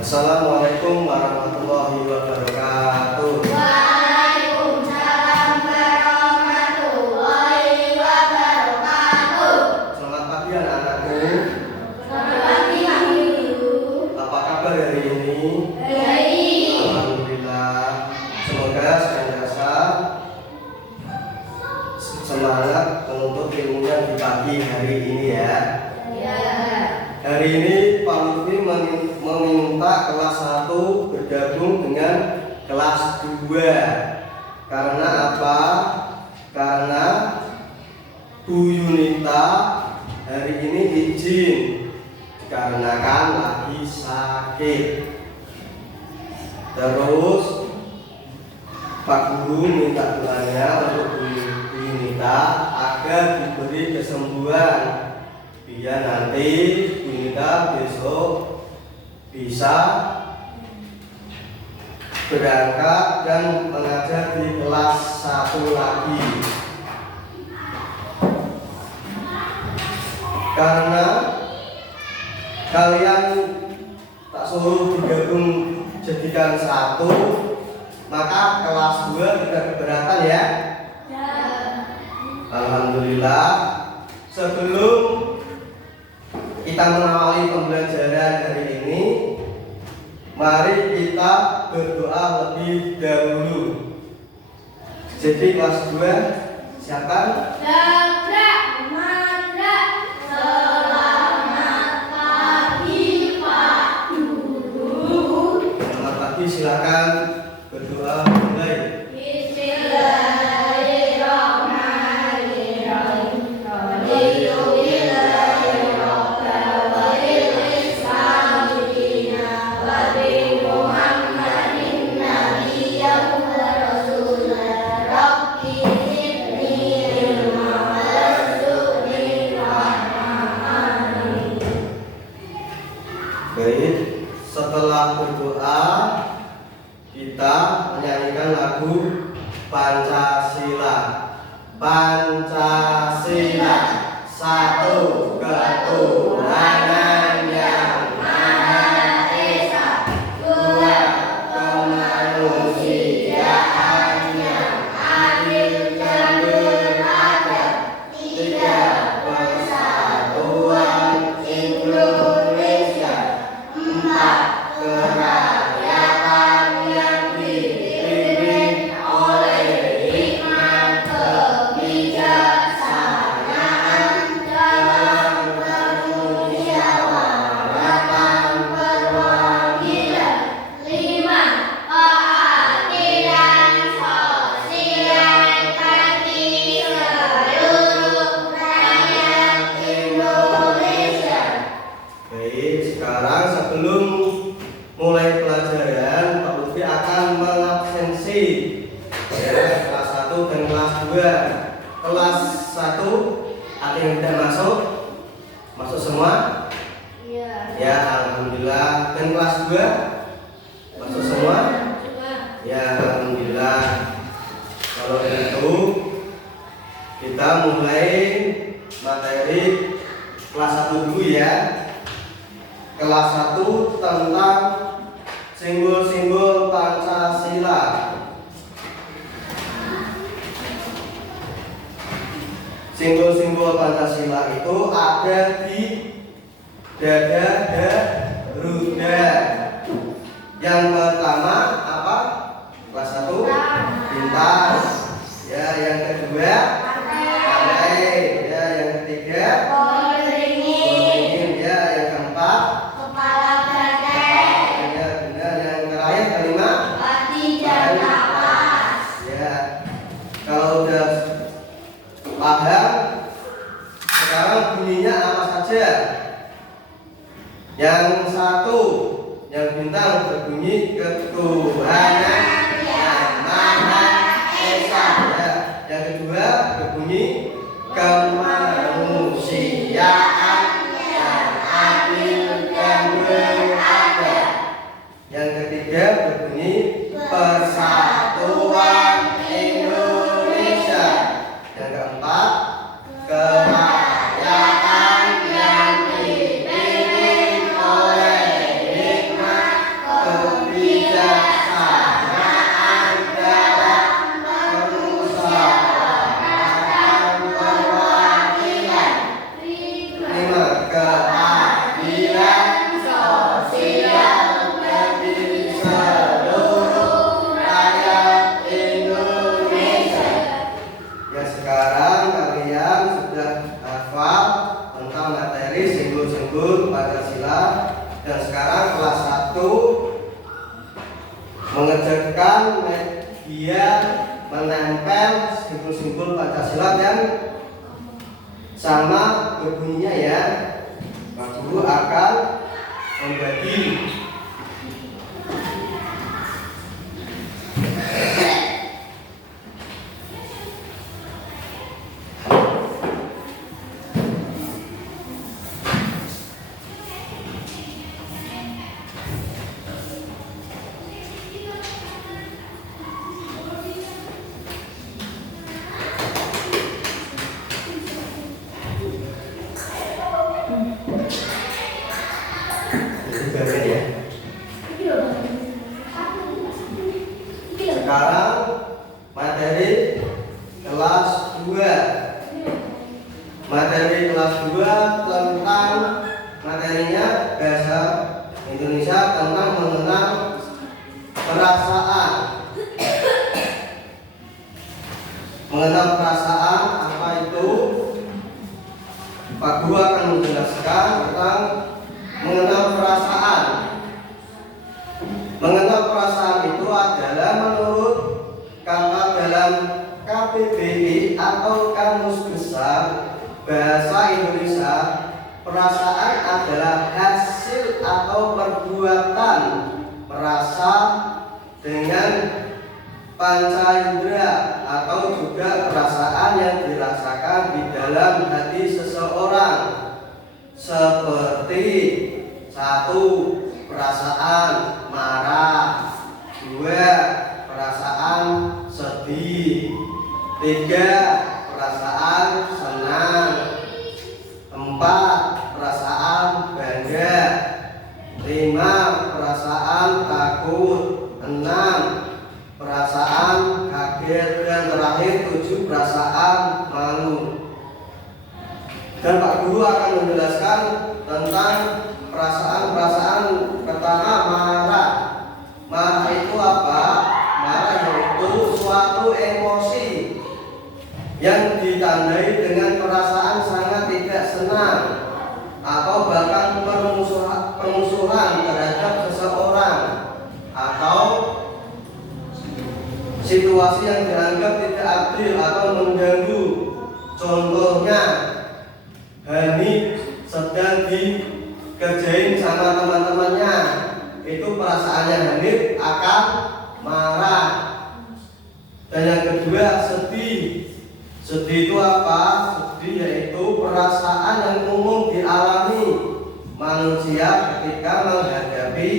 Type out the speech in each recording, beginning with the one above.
Assalamualaikum warahmatullahi wabarakatuh. Waalaikumsalam warahmatullahi wabarakatuh. Selamat pagi anak-anakku. Selamat pagi Guru. Apa kabar hari ini? Baik. Alhamdulillah. Semoga senantiasa semangat menuntut ilmunya di pagi hari ini ya. Hari ini Pak Lutfi meminta kelas 1 bergabung dengan kelas 2. Karena apa? Karena Bu Yunita hari ini izin dikarenakan lagi sakit. Terus Pak Guru minta doanya untuk Bu Yunita agar diberi kesembuhan, biar nanti Bu Yunita besok bisa berangkat dan mengajar di kelas 1 lagi. Karena kalian tak suruh digabung jadikan 1, maka kelas 2 tidak keberatan ya. Alhamdulillah. Sebelum kita mengawali pembelajaran hari ini, mari kita berdoa lebih dahulu. Jadi kelas 2 siapkan. Selamat pagi Pak Guru. Selamat pagi, silakan berdoa mulai. Baik, setelah berdoa kita menyanyikan lagu Pancasila. Pancasila, satu ketuhanan yang Maha Esa, dua kemanusiaan yang adil dan beradab, tiga persatuan Indonesia, empat kerakyatan yang dipimpin oleh hikmat kebijaksanaan dalam permusyawaratan perwakilan, lima keadilan sosial bagi seluruh rakyat Indonesia. Baik, sekarang sebelum mulai pelajaran, Pak Lutfi akan mengabsensi ya, kelas 1 dan kelas 2. Kelas 1 ada yang tidak masuk? Masuk semua? Ya, alhamdulillah. Dan kelas 2 masuk semua? Ya, alhamdulillah. Kalau itu kita mulai materi kelas 1 dulu ya. Kelas 1 tentang simbol-simbol Pancasila. Simbol-simbol Pancasila itu ada di dada Garuda. Yang pertama apa? Kelas 1 bintang. Ya, yang kedua pantai. Ya, yang ketiga beringin. Ya, yang keempat Kepala banteng. ya, benar. Yang terakhir kelima Hati dan napas. ya. Kalau udah paham, sekarang bunyinya apa saja? Yang satu, yang bintang berbunyi ketuhanan yang Maha Esa. Ya. Yang kedua berbunyi kemanusiaan yang adil dan beradab. Yang ketiga berbunyi persatuan Indonesia. Yang keempat kerakyatan yang dipimpin oleh hikmat mengerjakan media menempel simbol-simbol Pancasila yang sama berbunyinya ya. Pak Guru akan membagi ya. Sekarang materi kelas 2. Materi kelas 2 tentang materinya bahasa Indonesia tentang mengenal perasaan. Mengenal perasaan apa itu? Pak Guru akan menjelaskan tentang mengenal perasaan. Mengenal perasaan itu adalah menurut kata dalam KBBI atau Kamus Besar Bahasa Indonesia, perasaan adalah hasil atau perbuatan merasa dengan panca indera atau juga perasaan yang dirasakan di dalam hati seseorang, seperti 1. Perasaan marah, 2. Perasaan sedih, 3. Perasaan senang, 4. Perasaan bangga, 5. Perasaan takut, 6. Perasaan kaget, dan terakhir 7. Perasaan malu. Dan Pak Guru akan menjelaskan tentang perasaan-perasaan. Pertama, marah. Marah itu apa? Marah yaitu suatu emosi yang ditandai dengan perasaan sangat tidak senang atau bahkan permusuhan terhadap seseorang atau situasi yang dianggap tidak adil atau mengganggu. Contohnya, Hani sedang dikerjain sama teman-temannya, itu perasaannya Hani akan marah. Dan yang kedua, sedih. Sedih itu apa? Sedih yaitu perasaan yang umum dialami manusia ketika menghadapi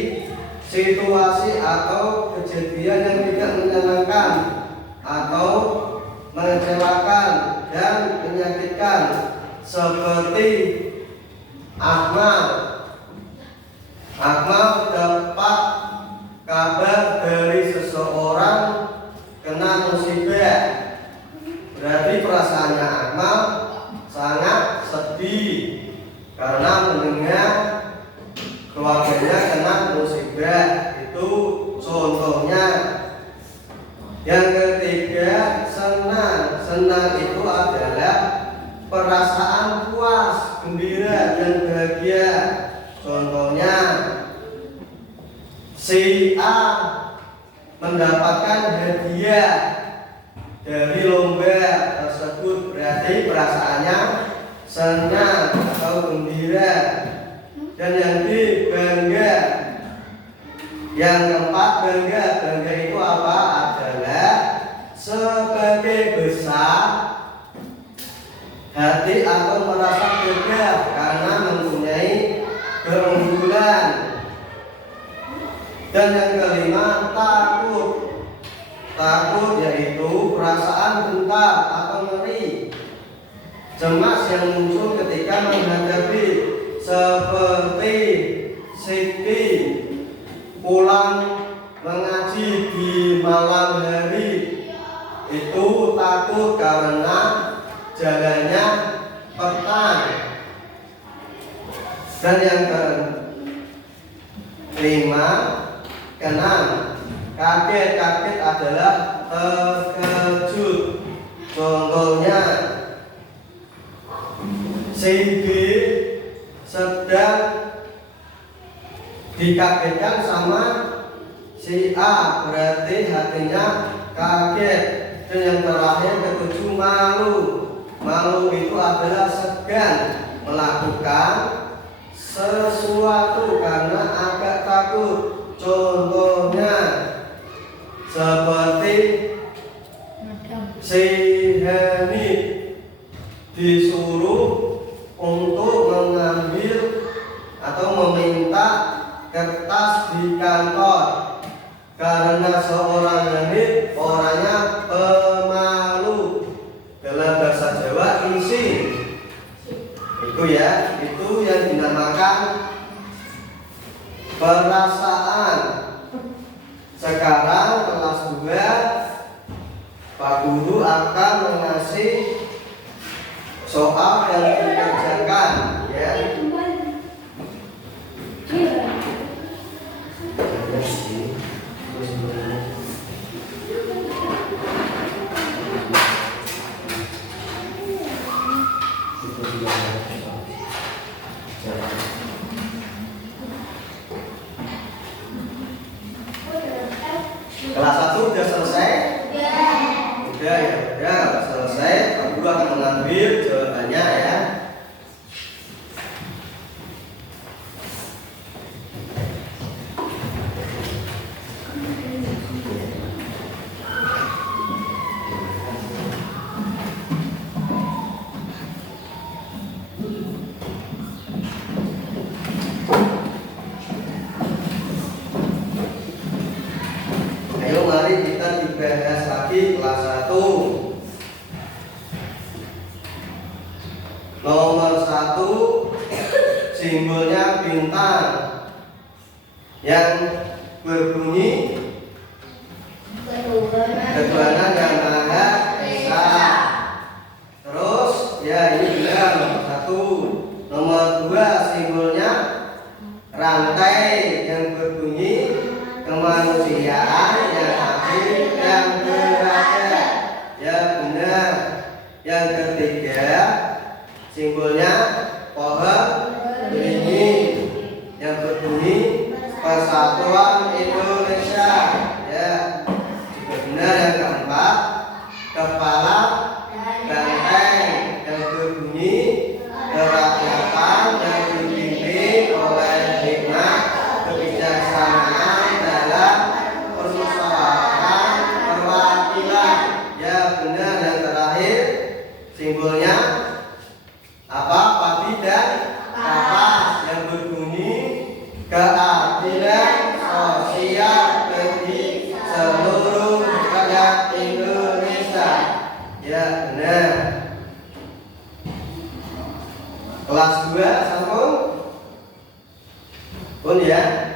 situasi atau kejadian yang tidak menyenangkan atau mengecewakan dan menyakitkan, seperti Akmal. Akmal dapat kabar dari seseorang kena musibah. Berarti perasaannya Akmal sangat sedih karena mendengar keluarganya kena musibah. Itu contohnya. Yang ketiga, senang. Senang itu adalah perasaan puas, gembira, dan bahagia. Contohnya, si A mendapatkan hadiah dari lomba tersebut, berarti perasaannya senang atau gembira. Dan yang D, bangga. Yang keempat, bangga. Bangga itu apa? Adalah sebagai besar hati atau merasa bangga karena mempunyai keunggulan. Dan yang kelima, takut. Takut yaitu perasaan gentar atau ngeri, cemas yang muncul ketika menghadapi, seperti Siti pulang mengaji di malam hari, itu takut karena jalannya petang. Dan yang kelima, keenam, kaget. Kaget adalah terkejut. Contohnya, si B sedang dikagetkan sama si A berarti hatinya kaget. Dan yang terakhir ketujuh malu. Malu itu adalah segan melakukan sesuatu karena agak takut. Contohnya seperti si Heni disuruh untuk mengambil atau meminta kertas di kantor karena seorang Heni orangnya pemalu. Dalam bahasa Jawa isi itu ya, itu yang dinamakan perasaan. Sekarang kelas 2 Pak Guru akan mengasih soal yang dikerjakan ya. Kelas 1 sudah selesai? Udah ya, udah selesai. Pak Guru akan mengambil jawabannya ya. Ayo mari kita dibahas lagi kelas 1. Nomor 1 simbolnya bintang yang berbunyi Ketuhanan yang Maha Esa. Terus ya ini benar nomor 1. Nomor 2 simbolnya rantai yang berbunyi kemanusiaan yang adil yang beradab. Ya benar. Yang ketiga simbolnya pohon beringin yang berbunyi Persatuan Indonesia. Ya juga benar. Yang keempat kepala banteng yang berbunyi kerakyatan yang dipimpin oleh hikmat kebijaksanaan dalam permusyawaratan perwakilan. Ya benar. Yang terakhir simbolnya apa? Padi dan kapas yang berbunyi keadilan sosial bagi seluruh rakyat Indonesia. Ya benar. Kelas 2 sambung pun ya.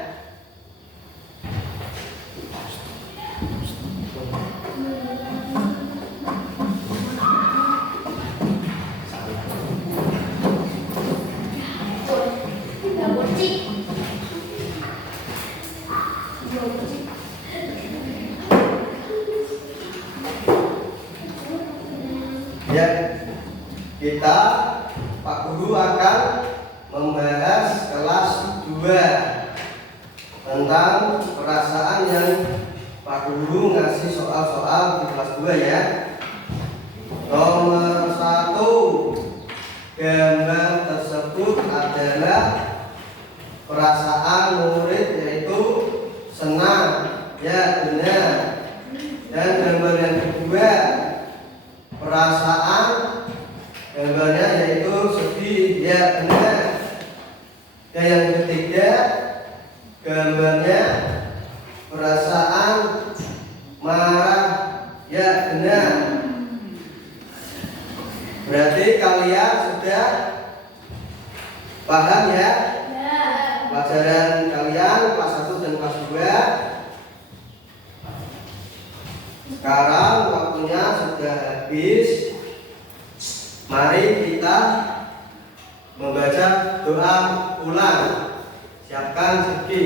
Ya, kita Pak Guru akan membahas kelas 2 tentang perasaan yang Pak Guru ngasih soal-soal di kelas 2 ya. Nomor 1, gambar tersebut adalah perasaan murid yaitu senang. Ya benar. Dan gambar yang kedua perasaan gambarnya yaitu sedih. Ya benar. Dan yang ketiga gambarnya perasaan marah. Ya benar. Berarti kalian sudah paham ya pelajaran kalian kelas 1 dan kelas 2. Sekarang waktunya sudah habis. Mari kita membaca doa ulang. Siapkan Siki.